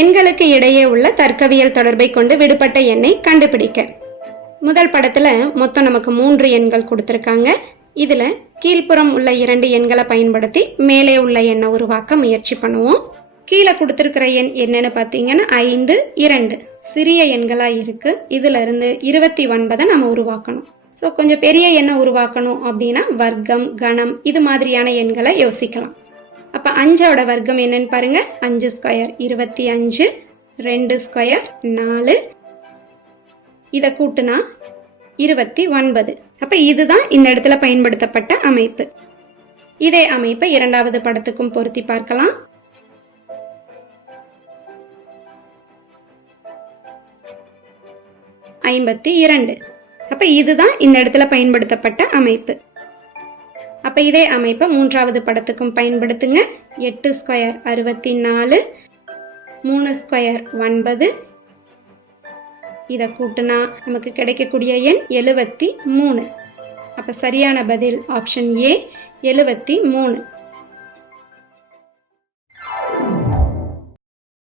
எண்களுக்கு இடையே உள்ள தர்க்கவியல் தொடர்பை கொண்டு விடுபட்ட எண்ணை கண்டுபிடிக்க. முதல் படத்துல மொத்தம் நமக்கு 3 எண்கள் கொடுத்திருக்காங்க. இதுல கீழ்ப்புறம் உள்ள 2 எண்களை பயன்படுத்தி மேலே உள்ள எண்ணை உருவாக்க முயற்சி பண்ணுவோம். கீழே கொடுத்திருக்கிற எண் என்னன்னு பார்த்தீங்கன்னா 5, 2 சிறிய எண்களா இருக்கு. இதுல இருந்து 29 நம்ம உருவாக்கணும். ஸோ கொஞ்சம் பெரிய எண்ணை உருவாக்கணும் அப்படின்னா வர்க்கம், கணம் இது மாதிரியான எண்களை யோசிக்கலாம். அப்ப 5ஓட வர்க்கம் என்னன்னு பாருங்க. 5 ஸ்கொயர் 25, 2 ஸ்கொயர் 4, இதை கூட்டுனா 29. அப்ப இதுதான் இந்த இடத்துல பயன்படுத்தப்பட்ட அமைப்பு. இதே அமைப்பை இரண்டாவது படத்துக்கும் பொருத்தி பார்க்கலாம். $52. அப்ப இதுதான் இந்த இடத்துல பயன்படுத்தப்பட்ட அமைப்பு. அப்ப இதே அமைப்பை மூன்றாவது படத்துக்கும் பயன்படுத்துங்க. 8 ஸ்கொயர் 64, 3 ஸ்கொயர் 9, இதை கூட்டுனா நமக்கு கிடைக்கக்கூடிய எண் 73. அப்ப சரியான பதில் ஆப்ஷன் ஏ 73.